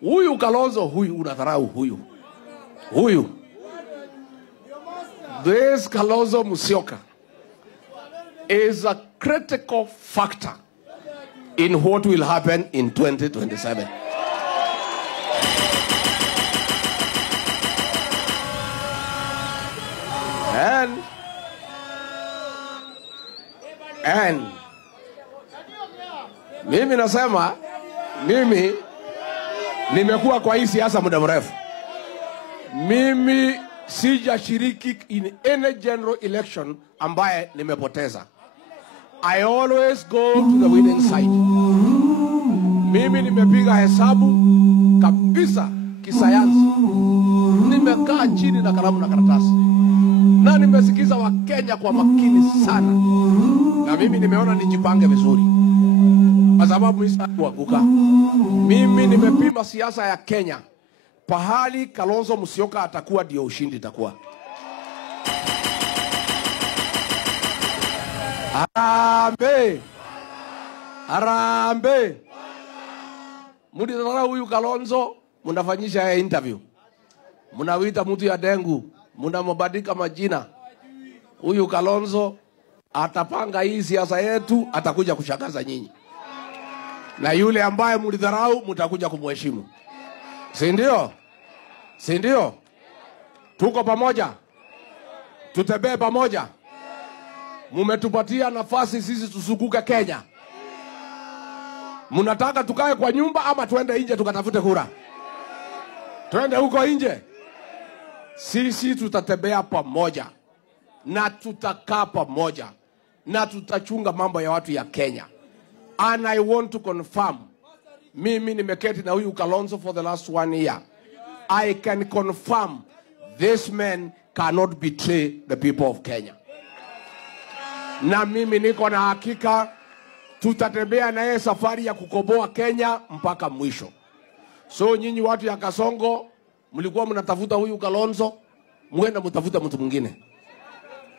Huyu Kalonzo, huyu unadharau huyu. This Kalonzo Musyoka is a critical factor in what will happen in 2027. And mimi nasema, mimi nimekuwa kwa hii siasa muda mrefu. Mimi sijashiriki in any general election ambaye nimepoteza. I always go to the winning side. Mimi nimepiga hesabu kabisa kisayansi. Nimekaa chini na kalamu na karatasi. Na nimesikiza Wakenya kwa makini sana. Na mimi nimeona nijipange vizuri. Kwa sababu kuanguka. Mimi nimepima siasa ya Kenya. Pahali Kalonzo Musyoka atakuwa ndio ushindi itakuwa. Harambe. Harambe. Mudidharau huyu Kalonzo, mnafanyisha ya interview. Mnawita mtu ya dengu, mnamabadika majina. Huyu Kalonzo atapanga hii siasa yetu, atakuja kushangaza nyinyi. Na yule ambaye mlidharau mtakuja kumheshimu. Si ndio? Si ndio? Tuko pamoja. Tutembee pamoja. Mumetupatia nafasi sisi tusukuke Kenya. Mnataka tukae kwa nyumba ama tuende nje tukatafute kura? Tuende huko nje. Sisi tutatembea pamoja. Na tutakaa pamoja. Na tutachunga mambo ya watu ya Kenya. And I want to confirm, mimi nimeketi na huyu Kalonzo for the last 1 year. I can confirm this man cannot betray the people of Kenya. Na mimi niko na hakika tutatembea na yeye safari ya kukomboa Kenya mpaka mwisho. So nyinyi watu ya Kasongo, mlikuwa mnatafuta huyu Kalonzo, mwenda mtafuta mtu mwingine.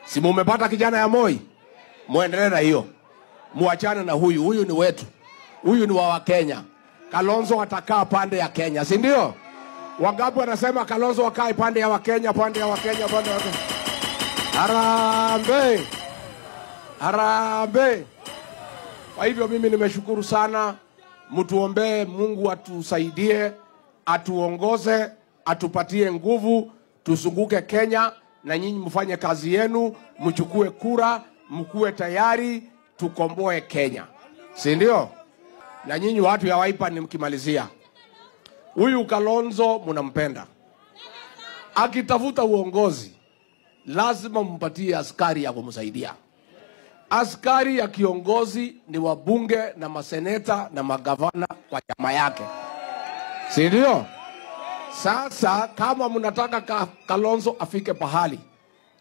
Si mmepata kijana ya Moi? Muendelee na hiyo. Muachane na huyu ni wetu. Huyu ni wa Kenya. Kalonzo atakaa pande ya Kenya, si ndio? Wangapi wanasema Kalonzo wakae pande ya Wakenya, pande ya Wakenya, pande ya Wakenya? Harambe. Harambe. Kwa hivyo mimi nimeshukuru sana. Mtuombee Mungu atusaidie, atuongoze, atupatie nguvu, tusunguke Kenya na nyinyi mfanye kazi yenu, mchukue kura, mkuwe tayari, tukomboe Kenya. Si ndio? Na nyinyi watu ya Wiper nimkimalizia. Huyu Kalonzo mnampenda. Akitafuta uongozi, lazima mpatie askari ya kumsaidia. Askari ya kiongozi ni wabunge na maseneta na magavana kwa chama yake. Si ndio? Sasa kama mnataka Kalonzo afike pahali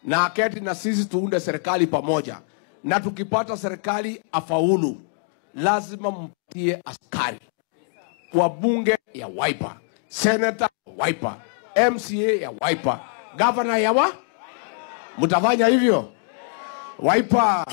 na aketi na sisi tuunde serikali pamoja, na tukipata serikali afaulu, lazima mpatie askari. Wabunge ya Wiper, senator ya Wiper, MCA ya Wiper, governor ya mtafanya hivyo? Wiper.